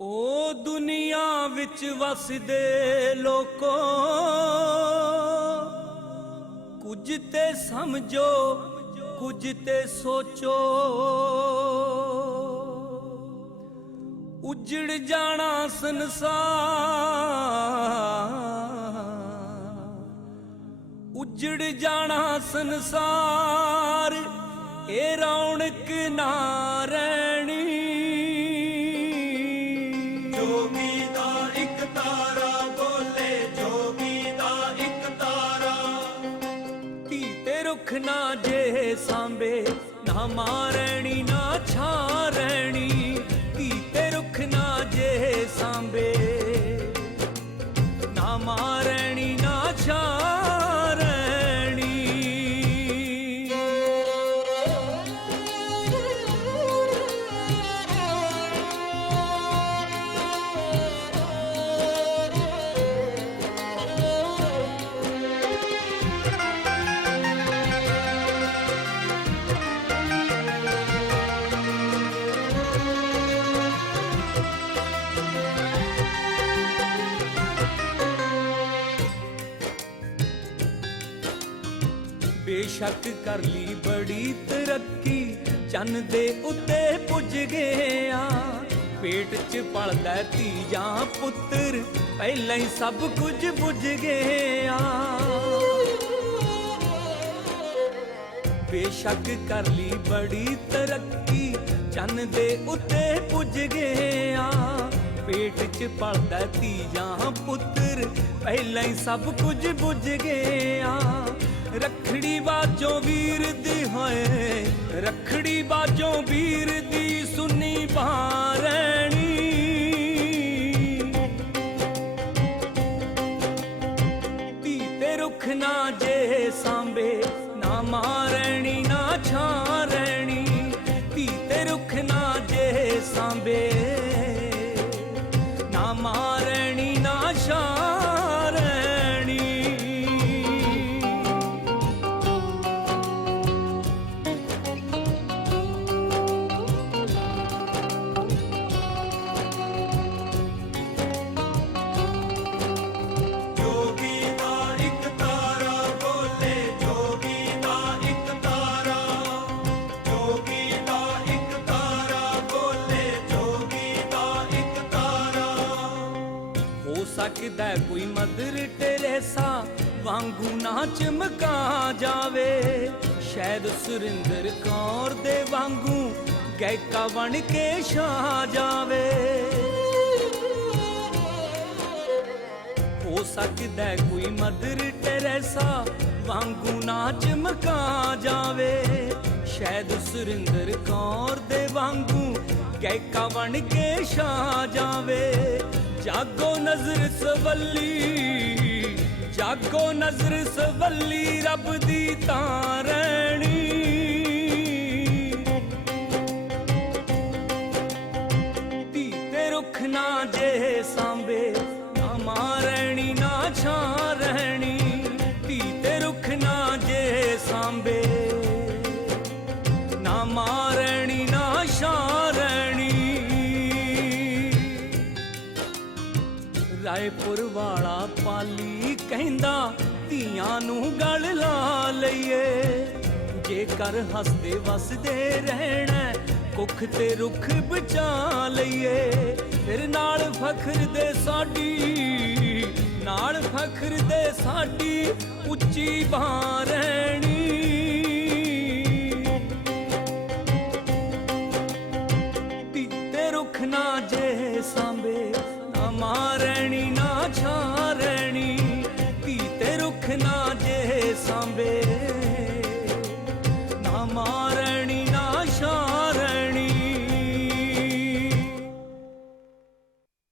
ਓ ਦੁਨੀਆ ਵਿੱਚ ਵਸਦੇ ਲੋਕੋ, ਕੁਝ ਤੇ ਸਮਝੋ, ਕੁਝ ਤੇ ਸੋਚੋ। ਉਜੜ ਜਾਣਾ ਸੰਸਾਰ, ਉਜੜ ਜਾਣਾ ਸੰਸਾਰ, ਇਹ ਰੌਣਕ ਨਾ ਰਹਿਣੀ ਨਾ ਜੇ ਸਾਂਬੇ ਨਾ ਮਾਰਣੀ ਬੇਸ਼ੱਕ ਕਰ ਲਈ ਬੜੀ ਤਰੱਕੀ। ਚੰਨ ਦੇ ਉੱਤੇ ਪੁੱਜ ਗਏ ਆ ਪੇਟ 'ਚ ਪਲਦਾ ਜਾਂ ਪੁੱਤਰ। ਪਹਿਲਾਂ ਹੀ ਸਭ ਕੁਝ ਬੁੱਝ ਗਏ ਆ ਬੇਸ਼ੱਕ ਕਰ ਲਈ ਬੜੀ ਤਰੱਕੀ। ਚੰਨ ਦੇ ਉੱਤੇ ਪੁੱਜ ਗਏ ਆ ਪੇਟ 'ਚ ਪਲਦਾ ਧੀਆਂ ਪੁੱਤਰ। ਪਹਿਲਾਂ ਹੀ ਸਭ ਕੁਝ ਬੁੱਝ ਗਏ ਆ ਰਖੜੀ ਬਾਜੋਂ ਵੀਰ ਦੀ ਹੋਏ ਰਖੜੀ ਬਾਜੋਂ ਵੀਰ ਦੀ ਸੁਨੀ ਬਾਰਣੀ ਹੋ ਕੋਈ ਮਦਰ ਟੇਰੇਸਾ ਵਾਂਗੂ ਨਾ ਚਮਕਾ ਜਾਵੇ। ਸ਼ਾਇਦ ਸੁਰਿੰਦਰ ਕੌਰ ਦੇ ਵਾਂਗੂ ਗਾਇਕਾ ਬਣ ਕੇ ਛਾ ਜਾਵੇ। ਹੋ ਸਕਦਾ ਕੋਈ ਮਦਰ ਟੈਰੇਸਾ ਵਾਂਗੂ ਨਾ ਚਮਕਾ ਜਾਵੇ। ਸ਼ਾਇਦ ਸੁਰਿੰਦਰ ਕੌਰ ਦੇ ਵਾਂਗੂ ਗਾਇਕਾ ਬਣ ਕੇ ਛਾ ਜਾਵੇ। ਜਾਗੋ ਨਜ਼ਰ ਸਵੱਲੀ, ਜਾਗੋ ਨਜ਼ਰ ਸਵੱਲੀ, ਰੱਬ ਦੀ ਤਾਂ ਰਹਿਣੀ। ਧੀ ਤੇ ਰੁੱਖ ਨਾ ਜੇ ਸਾਂਬੇ ਨਾ ਮਾਰਣੀ ਨਾ ਛਾਂ ਰਹਿਣੀ। ਧੀ ਤੇ ਰੁੱਖ ਨਾ ਜੇ ਸਾਂਬੇ ਨਾ ਮਾਰਣੀ ਨਾ ਛਾਂ ਰਾਏਪੁਰ ਵਾਲਾ ਪਾਲੀ ਕਹਿੰਦਾ, ਧੀਆਂ ਨੂੰ ਗਲ ਲਾ ਲਈਏ। ਜੇਕਰ ਹੱਸਦੇ ਵਸਦੇ ਰਹਿਣਾ ਕੁੱਖ ਤੇ ਰੁੱਖ ਬਚਾ ਲਈਏ। ਫਿਰ ਨਾਲ ਫਖਰ ਦੇ ਸਾਡੀ, ਨਾਲ ਫਖਰ ਦੇ ਸਾਡੀ ਉੱਚੀ ਬਾਂ ਰਹਿਣੀ ਨਾ